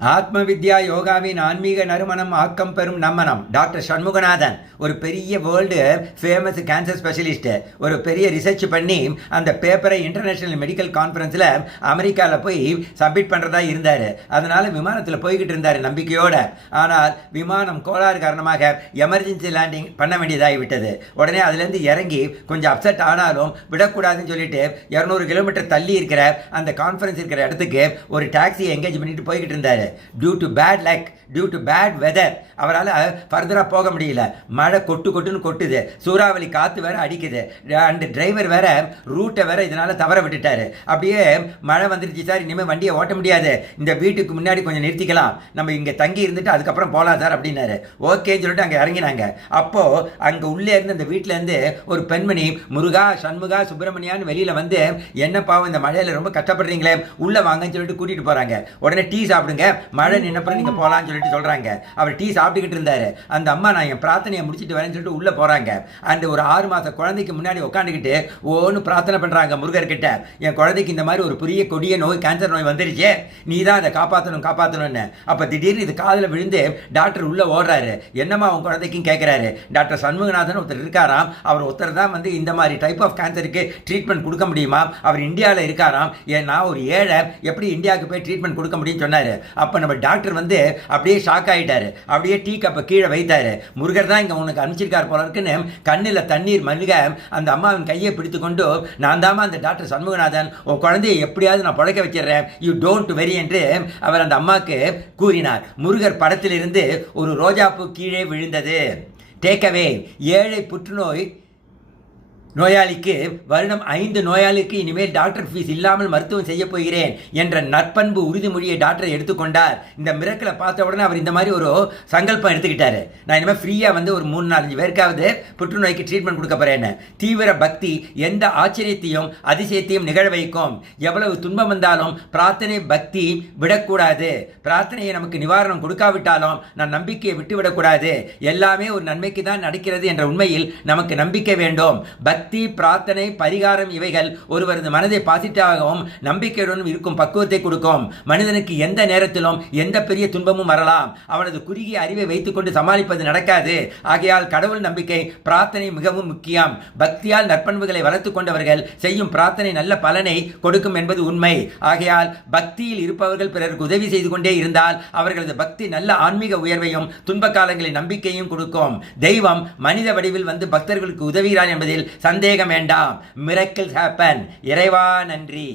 ஆத்ம வித்யா யோகாவின் ஆன்மீக நறுமணம் ஆக்கம் பெறும் நம்மனம் டாக்டர் சண்முகநாதன் ஒரு பெரிய வேர்ல்டு ஃபேமஸ் கேன்சர் ஸ்பெஷலிஸ்ட். ஒரு பெரிய ரிசர்ச் பண்ணி அந்த பேப்பரை இன்டர்நேஷனல் மெடிக்கல் கான்ஃபரன்ஸில் அமெரிக்காவில் போய் சப்மிட் பண்ணுறதா இருந்தார். அதனால் விமானத்தில் போய்கிட்டு இருந்தார் நம்பிக்கையோட. ஆனால் விமானம் கோளாறு காரணமாக எமர்ஜென்சி லேண்டிங் பண்ண வேண்டியதாகி விட்டது. உடனே அதுலேருந்து இறங்கி கொஞ்சம் அப்செட் ஆனாலும் விடக்கூடாதுன்னு சொல்லிட்டு 200 கிலோமீட்டர் தள்ளி இருக்கிற அந்த கான்ஃபரன்ஸ் இருக்கிற இடத்துக்கு ஒரு டாக்ஸியை எங்கேஜ் பண்ணிட்டு போய்கிட்டு இருந்தார். Due to bad luck, due to bad weather அவரால் ஃபர்தராக போக முடியல. மழை கொட்டுன்னு கொட்டுது, சூறாவளி காற்று வேற அடிக்குது, அண்ட் டிரைவர் வேற ரூட்டை வேற இதனால தவற விட்டுட்டாரு. அப்படியே மழை வந்துருச்சு சார், இனிமேல் வண்டியை ஓட்ட முடியாது, இந்த வீட்டுக்கு முன்னாடி கொஞ்சம் நிறுத்திக்கலாம், நம்ம இங்கே தங்கி இருந்துட்டு அதுக்கப்புறம் போகலாம் சார் அப்படின்னாரு. ஓகேன்னு சொல்லிட்டு அங்கே இறங்கினாங்க. அப்போ அங்கே உள்ளே இருந்து அந்த வீட்டில் இருந்து ஒரு பெண்மணி முருகா சண்முகா சுப்பிரமணியான்னு வெளியில் வந்து, என்ன பாவம் இந்த மழையில் ரொம்ப கஷ்டப்படுறீங்களே, உள்ளே வாங்கன்னு சொல்லிட்டு கூட்டிகிட்டு போகிறாங்க. உடனே டீ சாப்பிடுங்க, மழை நின்னப்புறம் நீங்கள் போகலான்னு சொல்லிட்டு சொல்கிறாங்க. அவர் டீ சாப்பிட்டுக்கிட்டு இருந்தார். அந்த அம்மா நான் என் பிரார்த்தனையை முடிச்சுட்டு வரேன்னு சொல்லிட்டு உள்ளே போகிறாங்க. அந்த ஒரு 6 மாத குழந்தைக்கு முன்னாடி உட்காந்துக்கிட்டு ஓன்னு பிரார்த்தனை பண்ணுறாங்க முருகர்கிட்ட. என் குழந்தைக்கு இந்த மாதிரி ஒரு பெரிய கொடிய நோய், கேன்சர் நோய் வந்துருச்சு, நீ தான் அதை காப்பாற்றணும்னு. அப்போ திடீர்னு இது காதில் விழுந்து டாக்டர் உள்ளே ஓடுறாரு. என்னம்மா உன் குழந்தைக்கும் கேட்குறாரு. டாக்டர் சண்முகநாதன் ஒருத்தர் இருக்காராம், அவர் ஒருத்தர் தான் வந்து இந்த மாதிரி டைப் ஆஃப் கேன்சருக்கு ட்ரீட்மெண்ட் கொடுக்க முடியுமா, அவர் இந்தியாவில் இருக்காராம், நான் ஒரு ஏழை எப்படி இந்தியாவுக்கு போய் ட்ரீட்மெண்ட் கொடுக்க முடியும்னு சொன்னார். அப்போ நம்ம டாக்டர் வந்து அப்படியே ஷாக் ஆகிட்டாரு. அப்படியே டீ கப்பை கீழே வைத்தாரு. முருகர் தான் இங்கே உனக்கு அனுப்பிச்சிருக்கார் போல இருக்குன்னு கண்ணில் தண்ணீர் மல்க அந்த அம்மாவின் கையை பிடித்து கொண்டு, நான் தாமா அந்த டாக்டர் சண்முகநாதன், உன் குழந்தையை எப்படியாவது நான் பழக்க வச்சிடுறேன், யூ டோன்ட் வெரி என்று அவர் அந்த அம்மாவுக்கு கூறினார். முருகர் படத்திலிருந்து ஒரு ரோஜாப்பூ கீழே விழுந்தது. டேக்அவே, ஏழை புற்றுநோய் நோயாளிக்கு வருடம் 5 நோயாளிக்கு இனிமேல் டாக்டர் ஃபீஸ் இல்லாமல் மருத்துவம் செய்ய போகிறேன் என்ற நற்பண்பு உறுதிமொழியை டாக்டர் எடுத்துக்கொண்டார். இந்த மிரக்கலை பார்த்த உடனே அவர் இந்த மாதிரி ஒரு சங்கல்பம் எடுத்துக்கிட்டாரு. நான் இனிமேல் ஃப்ரீயாக வந்து ஒரு 3-4 பேருக்காவது புற்றுநோய்க்கு ட்ரீட்மெண்ட் கொடுக்க போறேன்னு. தீவிர பக்தி எந்த ஆச்சரியத்தையும் அதிசயத்தையும் நிகழ வைக்கும். எவ்வளவு துன்பம் வந்தாலும் பிரார்த்தனை பக்தி விடக்கூடாது. பிரார்த்தனையை நமக்கு நிவாரணம் கொடுக்காவிட்டாலும் நான் நம்பிக்கையை விட்டுவிடக்கூடாது. எல்லாமே ஒரு நன்மைக்கு தான் நடக்கிறது என்ற உண்மையில் நமக்கு நம்பிக்கை வேண்டும். பக்தி, பிரார்த்தனை, பரிகாரம் இவைகள் ஒருவரது மனதை பாசிட்டிவாகவும் நம்பிக்கையுடன் இருக்கும் பக்குவத்தை கொடுக்கும். மனிதனுக்கு எந்த நேரத்திலும் எந்த பெரிய துன்பமும் வரலாம். அவனது குறுகிய அறிவை வைத்துக்கொண்டு சமாளிப்பது நடக்காது. ஆகையால் கடவுள் நம்பிக்கை, பிரார்த்தனை மிகவும் முக்கியம். பக்தியால் நற்பண்புகளை வளர்த்து கொண்டவர்கள் செய்யும் பிரார்த்தனை நல்ல பலனை கொடுக்கும் என்பது உண்மை. ஆகையால் பக்தியில் இருப்பவர்கள் பிறருக்கு உதவி செய்து கொண்டே இருந்தால் அவர்களது பக்தி நல்ல ஆன்மீக உயர்வையும் துன்ப காலங்களில் நம்பிக்கையும் கொடுக்கும். தெய்வம் மனித வடிவில் வந்து பக்தர்களுக்கு உதவுகிறார் என்பதில் சந்தேகம் வேண்டாம். Miracles happen. இறைவா நன்றி.